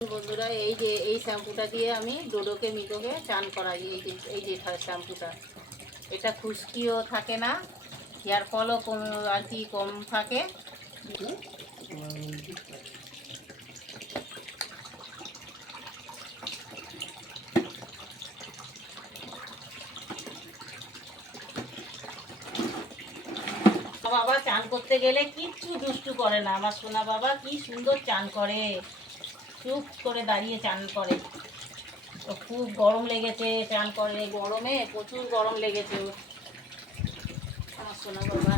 বন্ধুরা, এই শ্যাম্পুটা দিয়ে আমি ডোডোকে মিডোকে চান করাই। এই যে শ্যাম্পুটা, এটা খুশকিও থাকে না, হেয়ার ফলও কম আর কি কম থাকে। বাবা চান করতে গেলে কিচ্ছু দুষ্টু করে না, আমার সোনা বাবা কি সুন্দর চান করে, চুপ করে দাঁড়িয়ে চান করে। খুব গরম লেগেছে, চান করে গরমে, প্রচুর গরম লেগেছে আমার সোনা বাবা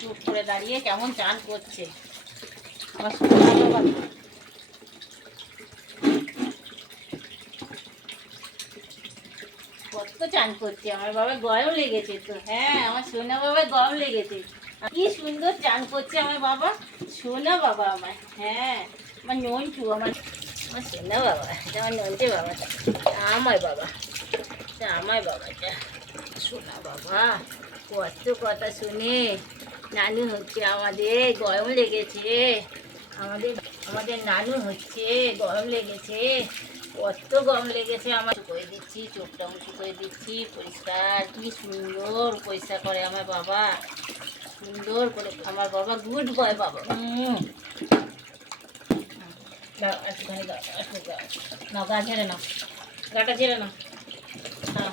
চুপ করে দাঁড়িয়ে কেমন চান করছে আমার সোনা বাবা। কত চান করছে আমার বাবা, গরম লেগেছে তো। হ্যাঁ, আমার সোনা বাবা গরম লেগেছে, কি সুন্দর চান করছে আমার বাবা, সোনা বাবা আমার। হ্যাঁ, আমার নন্টু, আমার সোনা বাবা, আমার নন্টে বাবা, আমার বাবা, আমার বাবাটা সোনা বাবা। কত কথা শুনে নানু হচ্ছে আমাদের, গরম লেগেছে আমাদের, আমাদের নানু হচ্ছে, গরম লেগেছে, কত গরম লেগেছে আমার। করে দিচ্ছি, চোখটা মুছু করে দিচ্ছি, পরিষ্কার, কি সুন্দর পরিষ্কার করে আমার বাবা, সুন্দর করে আমার বাবা, গুড বয় বাবা। দাও একটুখানি, দাও একটু, দাও নাও, গা ঝেড়ে নাও, গাটা ঝেড়ে নাও। হ্যাঁ,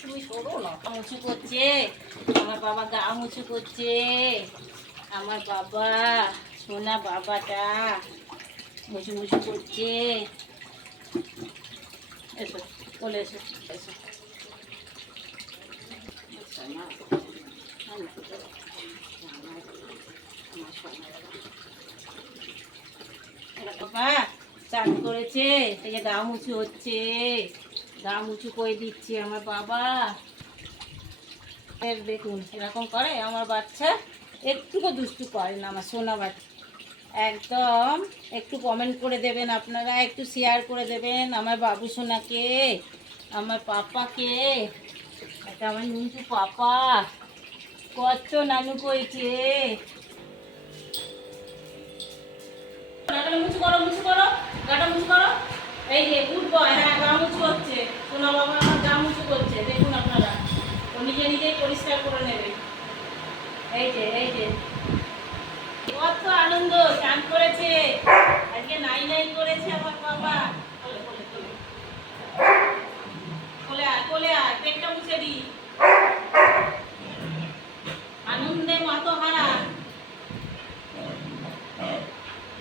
তুমি সরো না, গা মুছু করছে আমার বাবা, গা মুছু করছে আমার বাবা, সোনা বাবাটা মুছু মুছু করছে। এসো, চলে এসো, এসো বাবা চান করেছে, এই যে গা মুছু হচ্ছে, গা মুছু করে দিচ্ছি আমার বাবা। দেখুন এরকম করে আমার বাচ্চা, একটুকু দুষ্টু করে না আমার সোনা বাচ্চা একদম। একটু কমেন্ট করে দেবেন আপনারা, একটু শেয়ার করে দেবেন আমার বাবু সোনাকে, আমার পাপাকে, এটা আমার নুনটু পাপা, কত নানু কইছে। গাটা মুছু করো, মুছু করো, গাটা মুছু করো। এই যে গুড বয়, হ্যাঁ গা মুছু হচ্ছে, সোনা বাবা আমার গা মুছু করছে, দেখুন আপনারা, ও নিজে নিজেই পরিষ্কার করে নেবে। এই যে এই যে কত আনন্দ, চান করেছে আজকে, নাই নাই করেছে আমার বাবা। কোলে কোলে কোলে কোলে আয়, কোলে আয়, পেটটা মুছে দি, আনন্দে মাতোহারা